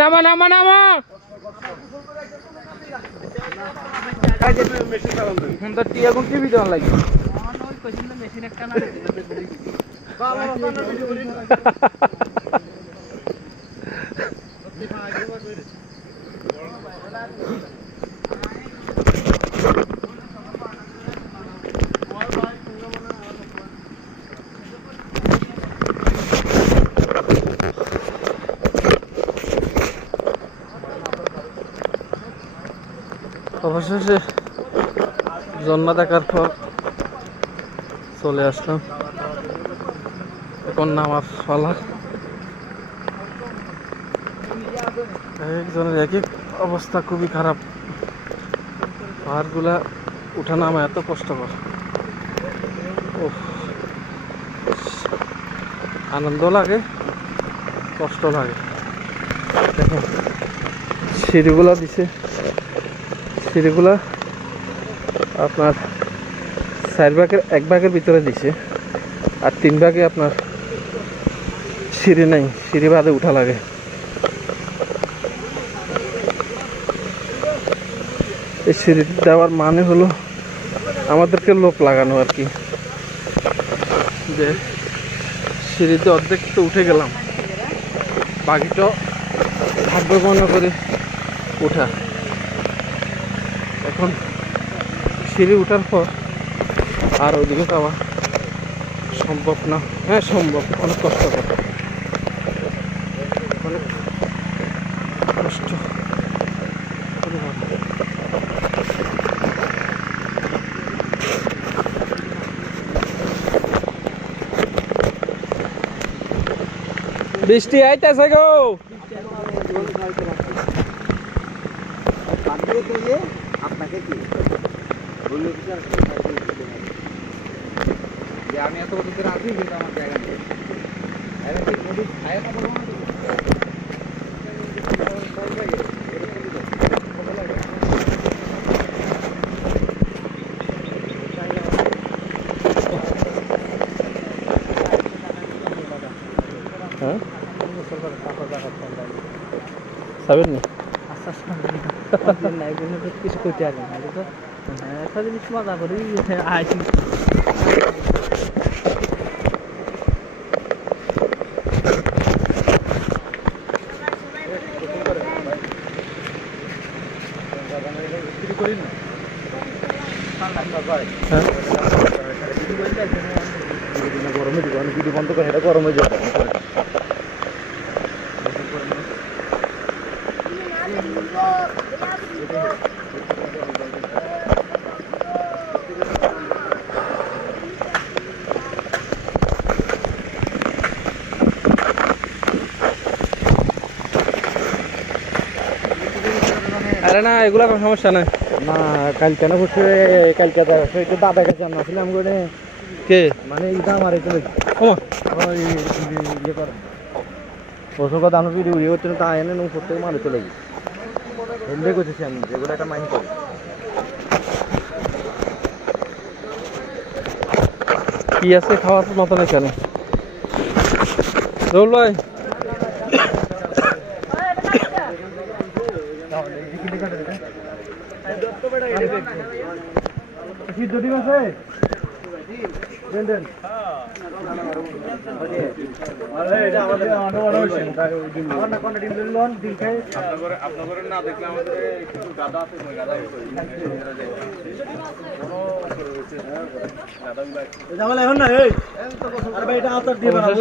নামা নামা নামা এখন টিভি দেওয়া লাগে অবশেষে জন্ম দেখার পর চলে আসলাম। এখন নামার পালা। একজনের এক এক অবস্থা খুবই খারাপ। পাহাড়গুলা উঠা নামা এত কষ্টকর। আনন্দ লাগে, কষ্ট লাগে। দেখেন সিঁড়িগুলা দিছে, সিঁড়িগুলা আপনার 4 ভাগের 1 ভাগের ভিতরে দিছে, আর 3 ভাগে আপনার সিঁড়ি নাই, সিঁড়ি বাদে উঠা লাগে। এই সিঁড়ি দেওয়ার মানে হলো আমাদেরকে লোক লাগানো আর কি, যে সিঁড়িতে অর্ধেক তো উঠে গেলাম, বাকিটা ভাগ্য গণনা করে উঠা। এখন সিঁড়ি উঠার পর আর ওইদিকে যাওয়া সম্ভব না। হ্যাঁ সম্ভব, অনেক কষ্টকর, অনেক কষ্ট। বৃষ্টি আইতেছে গো। আপনাকে কি আমি এত বছর আছি কিন্তু আমার জায়গা নেই। হ্যাঁ সাবেন না কিছু করতে পারবে না, একটা জিনিস মজা করি আইসি। গরমে দিব, আমি ভিডিও বন্ধ করে এটা গরম হয়ে যাবে। আরে না, এগুলা কোনো সমস্যা নাই। না কালকে না করছে, কালকে একটু দাদা কাছে আমরা আসলাম করে কে মানে এটা আমার একটু ইয়ে করে ওষুধ দাম ইয়ে হচ্ছে না, তা এনে উপর থেকে মারে চলে গেছে। হেলদে করতেছি আমি, যেগুলো একটা মাইন্ড করে। কি আছে খাওয়ার মতো না কেন রোল ভাই? এখন না ভাই এটা আচার দিয়ে বানাবো।